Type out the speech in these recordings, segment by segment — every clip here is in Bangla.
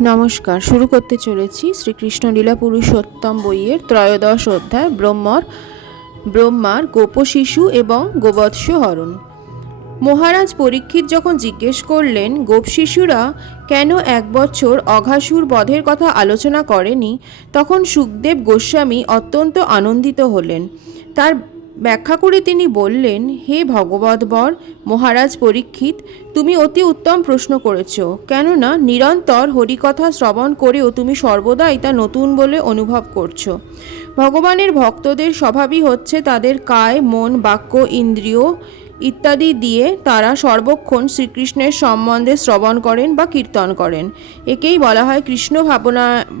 নমস্কার। শুরু করতে চলেছি শ্রীকৃষ্ণ লীলা পুরুষোত্তম বইয়ের ত্রয়োদশ অধ্যায় ব্রহ্মার গোপশিশু এবং গোবৎস হরণ। মহারাজ পরীক্ষিত যখন জিজ্ঞেস করলেন গোপশিশুরা কেন 1 বছর অঘাসুর বধের কথা আলোচনা করেনি, তখন শুকদেব গোস্বামী অত্যন্ত আনন্দিত হলেন। তার ব্যাখ্যা করে তিনি বললেন, হে ভগবদ্বর মহারাজ পরীক্ষিত, তুমি অতি উত্তম প্রশ্ন করেছ। কেননা নিরন্তর হরিকথা শ্রবণ করেও তুমি সর্বদাই তা নতুন বলে অনুভব করছো। ভগবানের ভক্তদের স্বভাবই হচ্ছে তাদের কায়, মন, বাক্য, ইন্দ্রিয় ইত্যাদি দিয়ে তারা সর্বক্ষণ শ্রীকৃষ্ণের সম্বন্ধে শ্রবণ করেন বা কীর্তন করেন। একেই বলা হয় কৃষ্ণ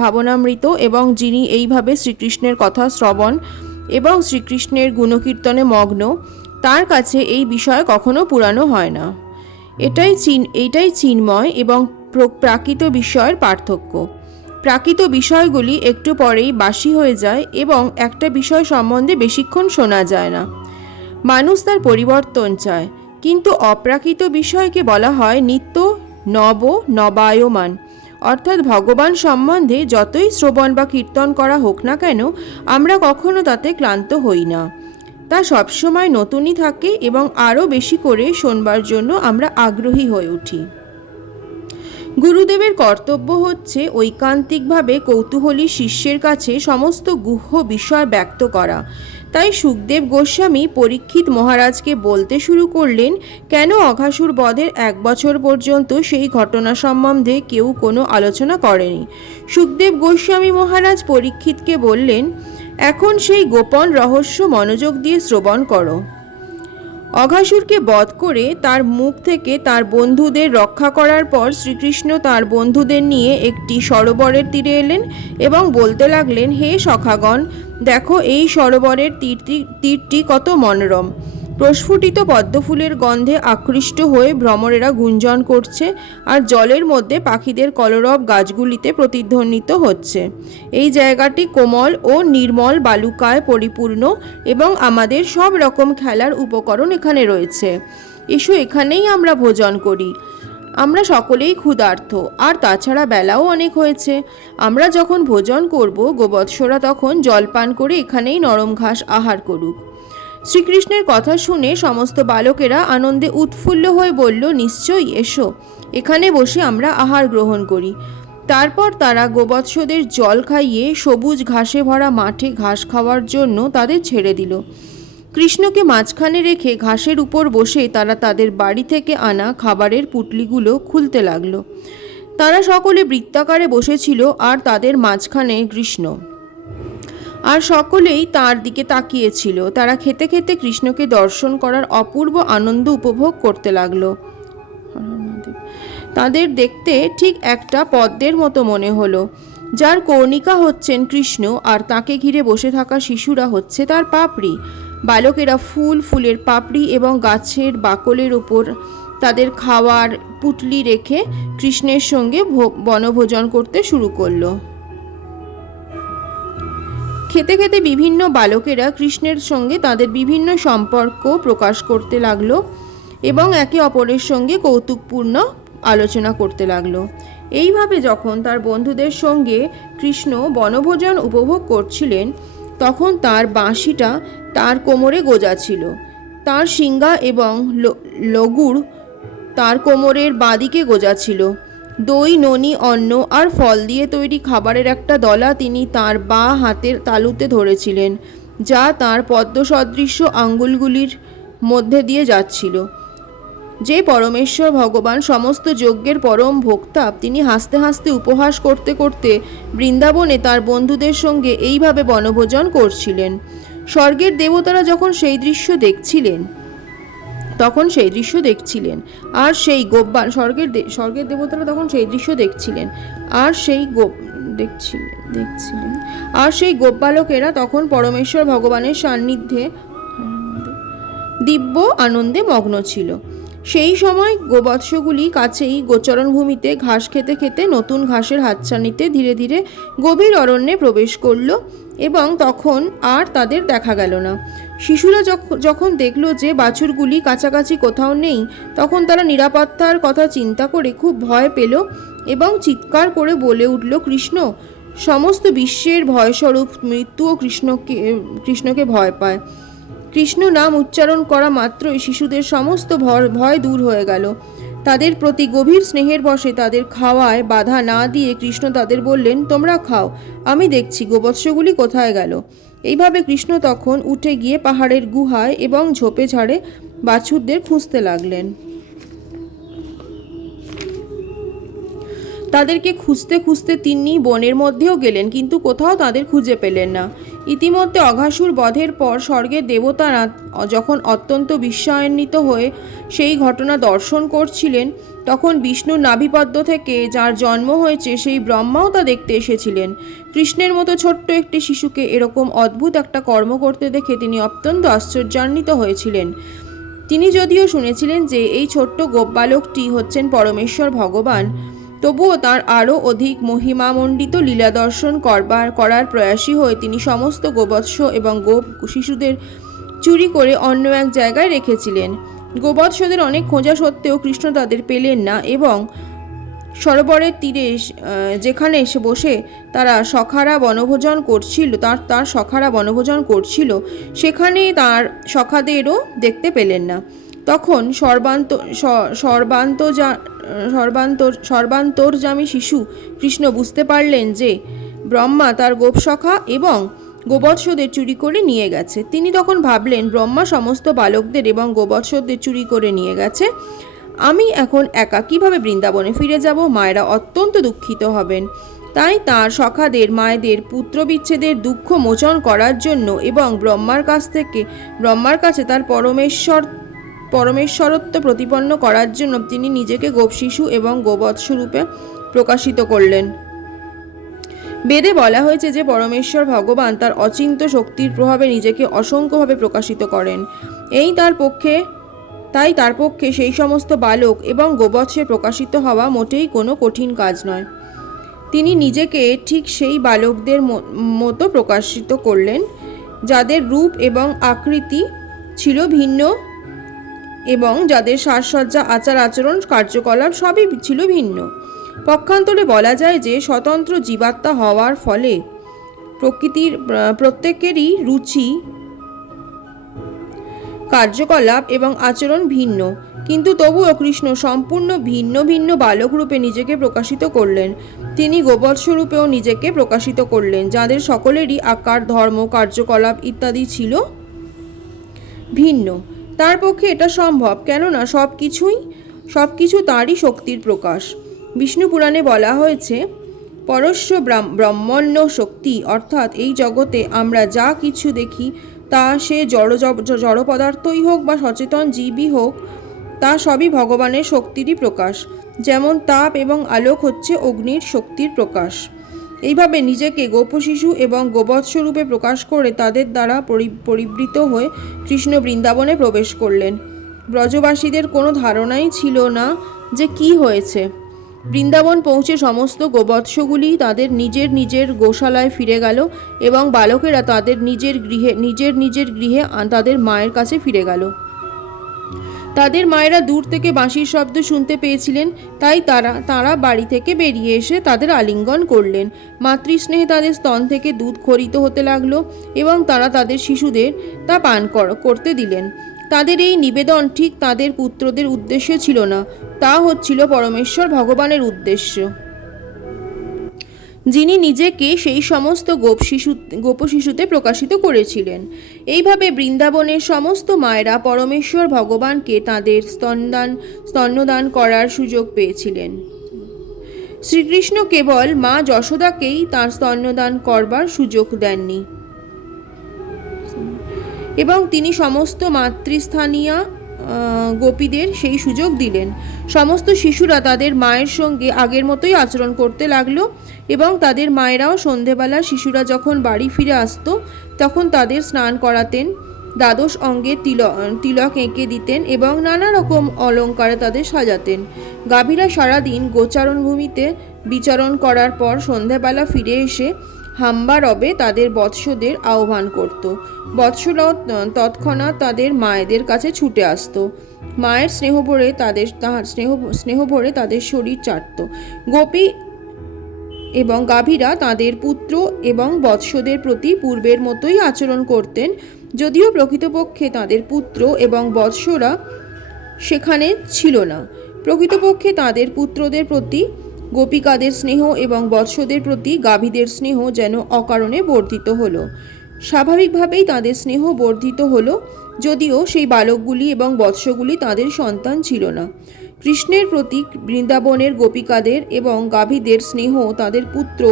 ভাবনামৃত, এবং যিনি এইভাবে শ্রীকৃষ্ণের কথা শ্রবণ এবং শ্রীকৃষ্ণের গুণকীর্তনে মগ্ন, তার কাছে এই বিষয় কখনো পুরানো হয় না। এইটাই চিন্ময় এবং প্রাকৃত বিষয়ের পার্থক্য। প্রাকৃত বিষয়গুলি একটু পরেই বাসি হয়ে যায় এবং একটা বিষয় সম্বন্ধে বেশিক্ষণ শোনা যায় না। মানুষ তার পরিবর্তন চায়, কিন্তু অপ্রাকৃত বিষয়কে বলা হয় নিত্য নবায়মান। অর্থাৎ ভগবান সম্বন্ধে যতই শ্রবণ বা কীর্তন করা হোক না কেন, আমরা কখনো তাতে ক্লান্ত হই না। তা সবসময় নতুনই থাকে এবং আরও বেশি করে শোনবার জন্য আমরা আগ্রহী হয়ে উঠি। গুরুদেবের কর্তব্য হচ্ছে ঐকান্তিকভাবে কৌতূহলী শিষ্যের কাছে সমস্ত গুহ্য বিষয় ব্যক্ত করা। তাই শুকদেব গোস্বামী পরীক্ষিত মহারাজকে বলতে শুরু করলেন, কেন অঘাসুর বধের 1 বছর পর্যন্ত সেই ঘটনা সম্বন্ধে কেউ কোনো আলোচনা করেনি। শুকদেব গোস্বামী মহারাজ পরীক্ষিতকে বললেন, এখন সেই গোপন রহস্য মনোযোগ দিয়ে শ্রবণ করো। অঘাসুরকে বধ করে তার মুখ থেকে তার বন্ধুদের রক্ষা করার পর শ্রীকৃষ্ণ তার বন্ধুদের নিয়ে একটি সরোবরের তীরে এলেন এবং বলতে লাগলেন, হে সখাগণ, দেখো এই সরোবরের তীরটি কত মনোরম। প্রস্ফুটিত পদ্মফুলের গন্ধে আকৃষ্ট হয়ে ভ্রমরেরা গুঞ্জন করছে, আর জলের মধ্যে পাখিদের কলরব গাছগুলিতে প্রতিধ্বনিত হচ্ছে। এই জায়গাটি কোমল ও নির্মল বালুকায় পরিপূর্ণ এবং আমাদের সব রকম খেলার উপকরণ এখানে রয়েছে। এসো, এখানেই আমরা ভোজন করি। আমরা সকলেই ক্ষুধার্ত, আর তাছাড়া বেলাও অনেক হয়েছে। আমরা যখন ভোজন করব, গোবৎসরা তখন জলপান করে এখানেই নরম ঘাস আহার করুক। শ্রীকৃষ্ণের কথা শুনে সমস্ত বালকেরা আনন্দে উৎফুল্ল হয়ে বলল, নিশ্চয়ই, এসো, এখানে বসে আমরা আহার গ্রহণ করি। তারপর তারা গোবৎসদের জল খাইয়ে সবুজ ঘাসে ভরা মাঠে ঘাস খাওয়ার জন্য তাদের ছেড়ে দিল। কৃষ্ণকে মাঝখানে রেখে ঘাসের উপর বসে তারা তাদের বাড়ি থেকে আনা খাবারের পুটলিগুলো খুলতে লাগলো। তারা সকলে বৃত্তাকারে বসেছিল, আর তাদের মাঝখানে কৃষ্ণ, আর সকলেই তার দিকে তাকিয়েছিল। তারা খেতে খেতে কৃষ্ণকে দর্শন করার অপূর্ব আনন্দ উপভোগ করতে লাগলো। তাদের দেখতে ঠিক একটা পদ্মের মতো মনে হলো, যার কর্ণিকা হচ্ছেন কৃষ্ণ, আর তাকে ঘিরে বসে থাকা শিশুরা হচ্ছে তার পাপড়ি। বালকেরা ফুলের পাপড়ি এবং গাছের বাকলের ওপর তাদের খাওয়ার পুটলি রেখে কৃষ্ণের সঙ্গে বনভোজন করতে শুরু করলো। খেতে খেতে বিভিন্ন বালকেরা কৃষ্ণের সঙ্গে তাদের বিভিন্ন সম্পর্ক প্রকাশ করতে লাগলো এবং একে অপরের সঙ্গে কৌতুকপূর্ণ আলোচনা করতে লাগলো। এইভাবে যখন তার বন্ধুদের সঙ্গে কৃষ্ণ বনভোজন উপভোগ করছিলেন, তখন তার বাঁশিটা তার কোমরে গোজা ছিল। তার শিঙ্গা এবং লগুড় তার কোমরের বাঁদিকে গোজা ছিল। দই, ননি, অন্ন আর ফল দিয়ে তৈরি খাবারের একটা দলা তিনি তার বাঁ হাতের তালুতে ধরেছিলেন, যা তার পদ্মসদৃশ্য আঙ্গুলগুলির মধ্যে দিয়ে যাচ্ছিল। যে পরমেশ্বর ভগবান সমস্ত যজ্ঞের পরম ভোক্তা, তিনি হাসতে হাসতে উপহাস করতে করতে বৃন্দাবনে তার বন্ধুদের সঙ্গে এইভাবে বনভোজন করছিলেন। স্বর্গের দেবতারা যখন সেই দৃশ্য দেখছিলেন, আর সেই স্বর্গের দেবতারা তখন সেই দৃশ্য দেখছিলেন, আর সেই গোপবালকেরা তখন পরমেশ্বর ভগবানের সান্নিধ্যে দিব্য আনন্দে মগ্ন ছিল। সেই সময় গোবৎসগুলি কাছেই গোচরণভূমিতে ঘাস খেতে খেতে নতুন ঘাসের হাতছানিতে ধীরে ধীরে গভীর অরণ্যে প্রবেশ করল এবং তখন আর তাদের দেখা গেল না। শিশুরা যখন দেখলো যে বাছুরগুলি কাছাকাছি কোথাও নেই, তখন তারা নিরাপত্তার কথা চিন্তা করে খুব ভয় পেল এবং চিৎকার করে বলে উঠল, কৃষ্ণ! সমস্ত বিশ্বের ভয়স্বরূপ মৃত্যুও কৃষ্ণকে ভয় পায়। কৃষ্ণ নাম উচ্চারণ করা মাত্রই শিশুদের সমস্ত ভয় দূর হয়ে গেল। তাদের প্রতি গভীর স্নেহের বশে তাদের খাওয়ায় বাধা না দিয়ে কৃষ্ণ তাদের বললেন, তোমরা খাও, আমি দেখছি গোবৎসগুলি কোথায় গেল। এইভাবে কৃষ্ণ তখন উঠে গিয়ে পাহাড়ের গুহায় এবং ঝোপে ঝাড়ে বাছুরদের খুঁজতে লাগলেন। তাদেরকে খুঁজতে খুঁজতে তিনি বনের মধ্যেও গেলেন, কিন্তু কোথাও তাদের খুঁজে পেলেন না। ইতিমধ্যে অঘাসুর বধের পর স্বর্গের দেবতারা যখন অত্যন্ত বিস্ময়ান্বিত হয়ে সেই ঘটনা দর্শন করছিলেন, তখন বিষ্ণুর নাভিপদ্ম থেকে যার জন্ম হয়েছে সেই ব্রহ্মাও তা দেখতে এসেছিলেন। কৃষ্ণের মতো ছোট্ট একটি শিশুকে এরকম অদ্ভুত একটা কর্ম করতে দেখে তিনি অত্যন্ত আশ্চর্যান্বিত হয়েছিলেন। তিনি যদিও শুনেছিলেন যে এই ছোট্ট গোপবালকটি হচ্ছেন পরমেশ্বর ভগবান, তবুও তার আরও অধিক মহিমামণ্ডিত লীলা দর্শন করার প্রয়াসী হয়ে তিনি সমস্ত গোবৎস এবং গোপ শিশুদের চুরি করে অন্য এক জায়গায় রেখেছিলেন। গোবৎসদের অনেক খোঁজা সত্ত্বেও কৃষ্ণ তাদের পেলেন না এবং সরোবরের তীরে যেখানে এসে বসে তারা সখারা বনভোজন করছিল তার সখারা বনভোজন করছিল, সেখানে তার সখাদেরও দেখতে পেলেন না। তখন সর্বান্তর্যামী শিশু কৃষ্ণ বুঝতে পারলেন যে ব্রহ্মা তার গোপসখা এবং গোবৎসদের চুরি করে নিয়ে গেছে। তিনি তখন ভাবলেন, ব্রহ্মা সমস্ত বালকদের এবং গোবৎসদের চুরি করে নিয়ে গেছে, আমি এখন একা কিভাবে বৃন্দাবনে ফিরে যাব? মায়েরা অত্যন্ত দুঃখিত হবেন। তাই তার সখাদের মায়েদের পুত্রবিচ্ছেদের দুঃখ মোচন করার জন্য এবং ব্রহ্মার কাছে তার পরমেশ্বরত্ব প্রতিপন্ন করার জন্য তিনি নিজেকে গোপশিশু এবং গোবৎস রূপে প্রকাশিত করলেন। বেদে বলা হয়েছে যে পরমেশ্বর ভগবান তার অচিন্ত্য শক্তির প্রভাবে নিজেকে অসংখ্যভাবে প্রকাশিত করেন। তাই তার পক্ষে সেই সমস্ত বালক এবং গোবৎসে প্রকাশিত হওয়া মোটেই কোনো কঠিন কাজ নয়। তিনি নিজেকে ঠিক সেই বালকদের মতো প্রকাশিত করলেন যাদের রূপ এবং আকৃতি ছিল ভিন্ন এবং যাদের সাজসজ্জা, আচার আচরণ, কার্যকলাপ সবই ছিল ভিন্ন। পক্ষান্তরে বলা যায় যে স্বতন্ত্র জীবাত্মা হওয়ার ফলে প্রত্যেকেরই রুচি, কার্যকলাপ এবং আচরণ ভিন্ন, কিন্তু তবুও কৃষ্ণ সম্পূর্ণ ভিন্ন ভিন্ন বালক রূপে নিজেকে প্রকাশিত করলেন। তিনি গোবৎস রূপেও নিজেকে প্রকাশিত করলেন, যাদের সকলেরই আকার, ধর্ম, কার্যকলাপ ইত্যাদি ছিল ভিন্ন। তার পক্ষে এটা সম্ভব, কেননা সবকিছু তাঁরই শক্তির প্রকাশ। বিষ্ণু পুরাণে বলা হয়েছে, পরস্য ব্রহ্মণ্য শক্তি, অর্থাৎ এই জগতে আমরা যা কিছু দেখি তা সে জড় পদার্থই হোক বা সচেতন জীবই হোক, তা সবই ভগবানের শক্তিরই প্রকাশ। যেমন তাপ এবং আলোক হচ্ছে অগ্নির শক্তির প্রকাশ। এইভাবে নিজেকে গোপশিশু এবং গোবৎস রূপে প্রকাশ করে তাদের দ্বারা পরিবৃত হয়ে কৃষ্ণ বৃন্দাবনে প্রবেশ করলেন। ব্রজবাসীদের কোনো ধারণাই ছিল না যে কি হয়েছে। বৃন্দাবন পৌঁছে সমস্ত গোবৎসগুলি তাদের নিজের গোশালায় ফিরে গেল এবং বালকেরা তাদের নিজের গৃহে তাদের মায়ের কাছে ফিরে গেল। তাদের মায়েরা দূর থেকে বাঁশির শব্দ শুনতে পেয়েছিলেন, তাই তারা বাড়ি থেকে বেরিয়ে এসে তাদের আলিঙ্গন করলেন। মাতৃস্নেহে তাদের স্তন থেকে দুধ খরিত হতে লাগলো এবং তারা তাদের শিশুদের তা পান করতে দিলেন। তাদের এই নিবেদন ঠিক তাদের পুত্রদের উদ্দেশ্য ছিল না, তা হচ্ছিল পরমেশ্বর ভগবানের উদ্দেশ্য, যিনি নিজেকে সেই সমস্ত গোপশিশুতে প্রকাশিত করেছিলেন। এইভাবে বৃন্দাবনের সমস্ত মায়েরা পরমেশ্বর ভগবানকে তাঁদের স্তন্যদান করার সুযোগ পেয়েছিলেন। শ্রীকৃষ্ণ কেবল মা যশোদাকেই তাঁর স্তন্যদান করবার সুযোগ দেননি এবং তিনি সমস্ত মাতৃস্থানীয় গোপীদের সেই সুযোগ দিলেন। সমস্ত শিশুরা তাদের মায়ের সঙ্গে আগের মতোই আচরণ করতে লাগলো এবং তাদের মায়েরাও সন্ধেবেলা শিশুরা যখন বাড়ি ফিরে আসতো তখন তাদের স্নান করাতেন, দ্বাদশ অঙ্গে তিলক এঁকে দিতেন এবং নানা রকম অলঙ্কারে তাদের সাজাতেন। গাভীরা সারাদিন গোচারণ ভূমিতে বিচরণ করার পর সন্ধেবেলা ফিরে এসে হাম্বারবে তাদের বৎসদের আহ্বান করত। বৎসরাও তৎক্ষণাৎ তাদের মায়েদের কাছে ছুটে আসতো। মায়ের স্নেহ ভরে তাদের শরীর চাটত। গোপী এবং গাভীরা তাদের পুত্র এবং বৎসদের প্রতি পূর্বের মতোই আচরণ করতেন, যদিও প্রকৃতপক্ষে তাদের পুত্র এবং বৎসরা সেখানে ছিল না। প্রকৃতপক্ষে তাদের পুত্রদের প্রতি গোপিকাদের স্নেহ এবং বৎসদের প্রতি গাভীদের স্নেহ যেন অকারণে বর্ধিত হলো। স্বাভাবিকভাবেই তাদের স্নেহ বর্ধিত হলো, যদিও সেই বালকগুলি এবং বৎসগুলি তাদের সন্তান ছিল না। কৃষ্ণের প্রতি বৃন্দাবনের গোপিকাদের এবং গাভীদের স্নেহ তাদের পুত্র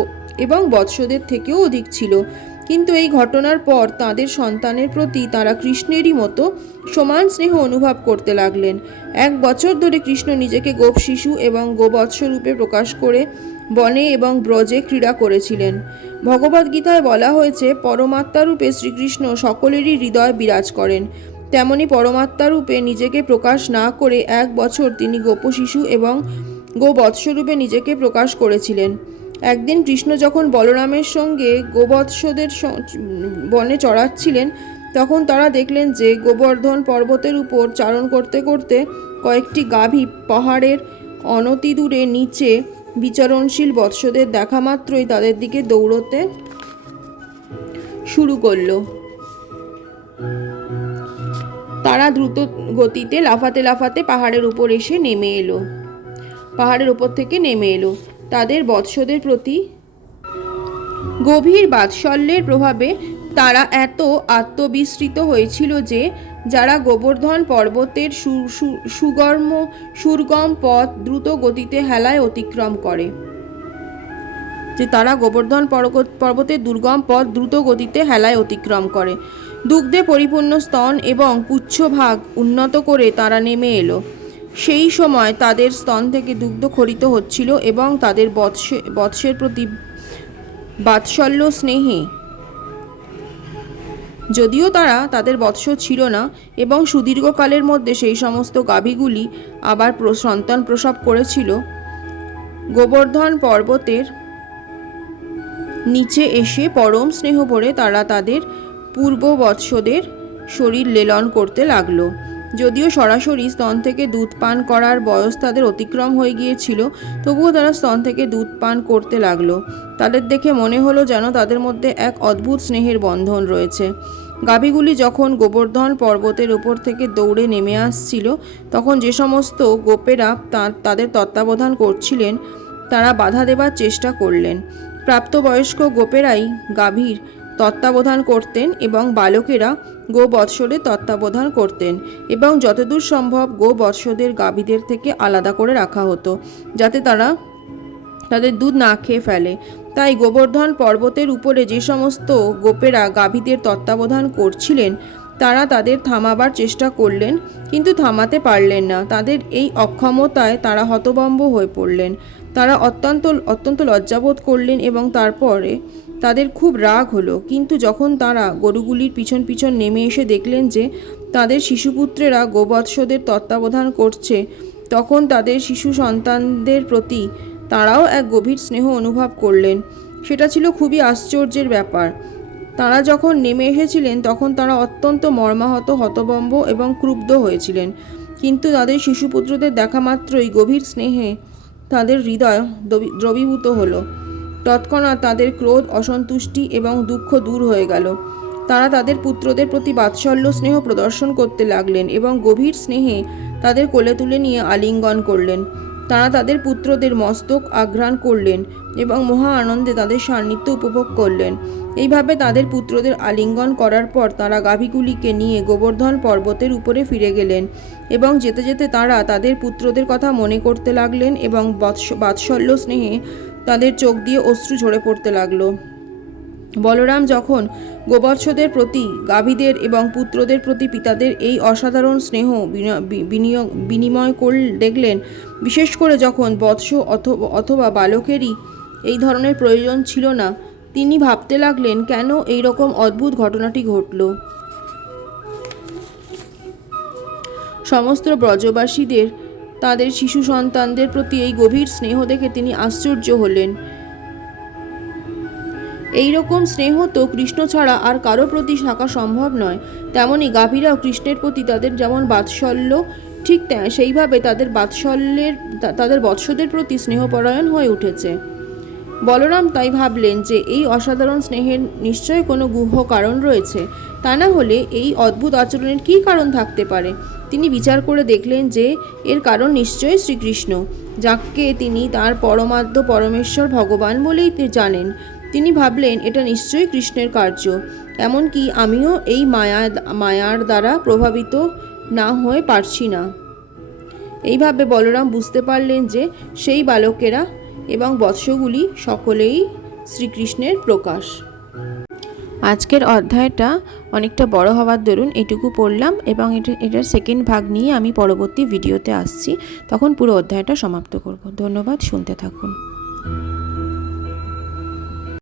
এবং বৎসদের থেকেও অধিক ছিল, কিন্তু এই ঘটনার পর তাদের সন্তানের প্রতি তারা কৃষ্ণেরই মতো সমান স্নেহ অনুভব করতে লাগলেন। 1 বছর ধরে কৃষ্ণ নিজেকে গোপ শিশু এবং গোবৎস রূপে প্রকাশ করে বনে এবং ব্রজে ক্রীড়া করেছিলেন। ভগবদ্গীতায় বলা হয়েছে, পরমাত্মা রূপে শ্রীকৃষ্ণ সকলেরই হৃদয় বিরাজ করেন। তেমনি পরমাত্মা রূপে নিজেকে প্রকাশ না করে 1 বছর তিনি গোপশিশু এবং গোবৎসরূপে নিজেকে প্রকাশ করেছিলেন। একদিন কৃষ্ণ যখন বলরামের সঙ্গে গোবৎসদের বনে চড়াচ্ছিলেন, তখন তারা দেখলেন যে গোবর্ধন পর্বতের উপর চারণ করতে করতে কয়েকটি গাভী পাহাড়ের অনতি দূরে নিচে বিচরণশীল বৎসদের দেখা মাত্রই তাদের দিকে দৌড়তে শুরু করল। তারা দ্রুত গতিতে লাফাতে লাফাতে পাহাড়ের উপর থেকে নেমে এলো। তাদের বৎসদের প্রতি গভীর বাৎসল্যের প্রভাবে তারা এত আত্মবিস্মৃত হয়েছিল যে যারা গোবর্ধন পর্বতের সুগম পথ দ্রুত গতিতে হেলায় অতিক্রম করে। দুগ্ধে পরিপূর্ণ স্তন এবং পুচ্ছভাগ উন্নত করে তারা নেমে এলো। সেই সময় তাদের স্তন থেকে দুগ্ধ খরিত হচ্ছিল এবং তাদের বৎসের প্রতি বাৎসল্য স্নেহে, যদিও তারা তাদের বৎস ছিল না এবং সুদীর্ঘকালের মধ্যে সেই সমস্ত গাভীগুলি আবার সন্তান প্রসব করেছিল, গোবর্ধন পর্বতের নিচে এসে পরম স্নেহ ভরে তারা তাদের পূর্ব বৎসদের শরীর লেলন করতে লাগলো। যদিও সরাসরি স্তন থেকে দুধ পান করার বয়স তাদের অতিক্রম হয়ে গিয়েছিল, তবুও তারা স্তন থেকে দুধ পান করতে লাগলো। তাদের দেখে মনে হলো যেন তাদের মধ্যে এক অদ্ভুত স্নেহের বন্ধন রয়েছে। গাভীগুলি যখন গোবর্ধন পর্বতের উপর থেকে দৌড়ে নেমে আসছিল, তখন যে সমস্ত গোপেরা তাদের তত্ত্বাবধান করছিলেন তারা বাধা দেবার চেষ্টা করলেন। প্রাপ্তবয়স্ক গোপেরাই গাভীর তত্ত্বাবধান করতেন এবং বালকেরা গোবৎসদের তত্ত্বাবধান করতেন, এবং যতদূর সম্ভব গোবৎসদের গাভীদের থেকে আলাদা করে রাখা হতো যাতে তারা তাদের দুধ না খেয়ে ফেলে। তাই গোবর্ধন পর্বতের উপরে যে সমস্ত গোপেরা গাভীদের তত্ত্বাবধান করছিলেন তারা তাদের থামাবার চেষ্টা করলেন, কিন্তু থামাতে পারলেন না। তাদের এই অক্ষমতায় তারা হতভম্ব হয়ে পড়লেন। তারা অত্যন্ত লজ্জাবোধ করলেন এবং তারপরে তাদের খুব রাগ হলো। কিন্তু যখন তারা গরুগুলির পিছন পিছন নেমে এসে দেখলেন যে তাদের শিশুপুত্রেরা গোবৎসদের তত্ত্বাবধান করছে, তখন তাদের শিশু সন্তানদের প্রতি তারাও এক গভীর স্নেহ অনুভব করলেন। সেটা ছিল খুবই আশ্চর্যের ব্যাপার। তারা যখন নেমে এসেছিলেন তখন তারা অত্যন্ত মর্মাহত, হতভম্ব এবং ক্রুব্ধ হয়েছিলেন, কিন্তু তাদের শিশুপুত্রদের দেখা মাত্রই গভীর স্নেহে তাদের হৃদয় দ্রবীভূত হলো। তৎক্ষণাৎ তাদের ক্রোধ, অসন্তুষ্টি এবং দুঃখ দূর হয়ে গেল। তারা তাদের পুত্রদের প্রতি বাৎসল্য স্নেহ প্রদর্শন করতে লাগলেন এবং গভীর স্নেহে তাদের কোলে তুলে নিয়ে আলিঙ্গন করলেন। তারা তাদের পুত্রদের মস্তক আঘ্রাণ করলেন এবং মহা আনন্দে তাদের সান্নিধ্য উপভোগ করলেন। এইভাবে তাদের পুত্রদের আলিঙ্গন করার পর তারা গাভীগুলিকে নিয়ে গোবর্ধন পর্বতের উপরে ফিরে গেলেন এবং যেতে যেতে তারা তাদের পুত্রদের কথা মনে করতে লাগলেন এবং বাৎসল্য স্নেহে তাদের চোখ দিয়ে অশ্রু ঝরে পড়তে লাগলো। বলরাম যখন গোবৎসদের প্রতি, গাভীদের এবং পুত্রদের প্রতি পিতাদের এই অসাধারণ স্নেহ বিনিময় দেখলেন, বিশেষ করে যখন বৎস অথবা বালকেরই এই ধরনের প্রয়োজন ছিল না, তিনি ভাবতে লাগলেন কেন এই রকম অদ্ভুত ঘটনাটি ঘটল। সমস্ত ব্রজবাসীদের তাদের শিশু সন্তানদের প্রতি এই গভীর স্নেহ দেখে তিনি আশ্চর্য হলেন। এই রকম স্নেহ তো কৃষ্ণ ছাড়া আর কারো প্রতি থাকা সম্ভব নয়। তেমনি গাভীরাও কৃষ্ণের প্রতি তাদের যেমন বাৎসল্য, ঠিক সেইভাবে তাদের বৎসদের প্রতি স্নেহপরায়ণ হয়ে উঠেছে। বলরাম তাই ভাবলেন যে এই অসাধারণ স্নেহের নিশ্চয় কোনো গুহ্য কারণ রয়েছে, তা না হলে এই অদ্ভুত আচরণের কী কারণ থাকতে পারে। তিনি বিচার করে দেখলেন যে এর কারণ নিশ্চয়ই শ্রীকৃষ্ণ, যাকে তিনি তার পরমাদ্য পরমেশ্বর ভগবান বলেই জানেন। তিনি ভাবলেন এটা নিশ্চয়ই কৃষ্ণের কার্য, এমনকি আমিও এই মায়ার দ্বারা প্রভাবিত না হয়ে পারছি না। এইভাবে বলরাম বুঝতে পারলেন যে সেই বালকেরা এবং বৎসগুলি সকলেই শ্রীকৃষ্ণের প্রকাশ। আজকের অধ্যায়টা অনেকটা বড় হওয়ার দরুন এটুকু পড়লাম, এবং এটার সেকেন্ড ভাগ নিয়ে আমি পরবর্তী ভিডিওতে আসছি, তখন পুরো অধ্যায়টা সমাপ্ত করব। ধন্যবাদ, শুনতে থাকুন।